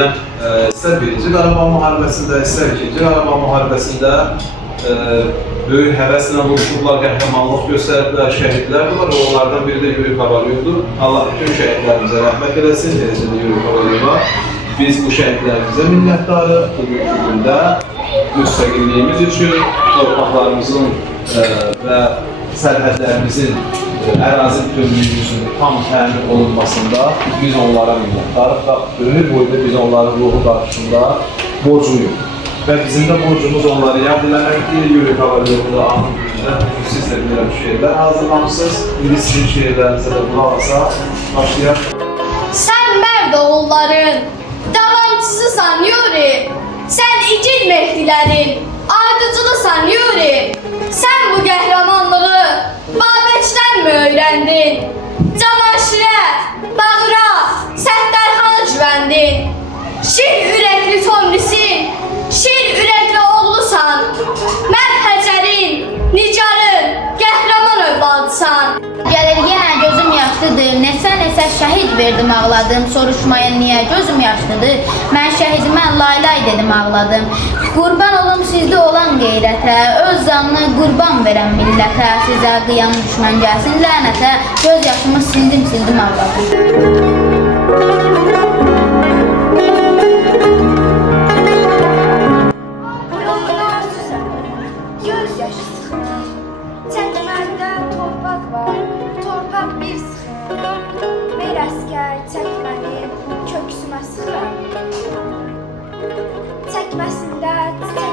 deyilən, istər 1-ci Qarabağ müharibəsində, istər 2-ci Qarabağ müharibəsində böyük həvəslə vuruşublar, qəhrəmanlıq göstərdilər, şəhidlər var. Onlardan biri də Yuri Kovalyovdur. Allah bütün şəhidlərimizə rəhmət eləsin, eləcə də Yuri Kovalyova. Biz bu şəhidlərimizə minnətdarıq. Bugünkü gündə müstəqilliyimiz üçün, torpaqlarımızın və sərhədlərimizin ərazi bütünlüyümüzün tam təmin olunmasında biz onlara minnətdarıq və ömür boyunca biz onların ruhu qarşısında borcluyuq. Və bizim də borcumuz onları yad eləməkdir. Yuri Kovalyov'da anın günündə siz də bilirəm şeirlər hazırlamışsınız. İndi sizin şeirlərinizə də qulaq asaq, başlayaq. Sən mərd oğulların davamçısısan Yuri. Sən igid mehdilərin ardıcılısan Yuri. Sən bu qəhrəmanlığı Babəkdən mi öyrəndin? Cavanşirə, Bağıra, Səttərxana güvəndin. Şir ürəkli Tomrisin, şir ürəkli oğlusan. Mən Həcərin, Nigarın, qəhrəman övladısan. Gəlir yenə gözüm yaşlıdır, neçə şəhid verdim ağladım. Soruşmaya niyə gözüm yaşlıdır, mən şəhidimə laylay dedim ağladım. Qurban olum sizdə olan qeyrətə, öz canını qurban verən millətə. Sizə qıyan düşmən gəlsin lənətə, göz yaşımı sildim ağladım. Göz yaşı sıxır, çəkməndə torpaq var, torpaq bir sıxır. Bir əskər çəkməni köksümə sıxır. Çəkməsində çiçək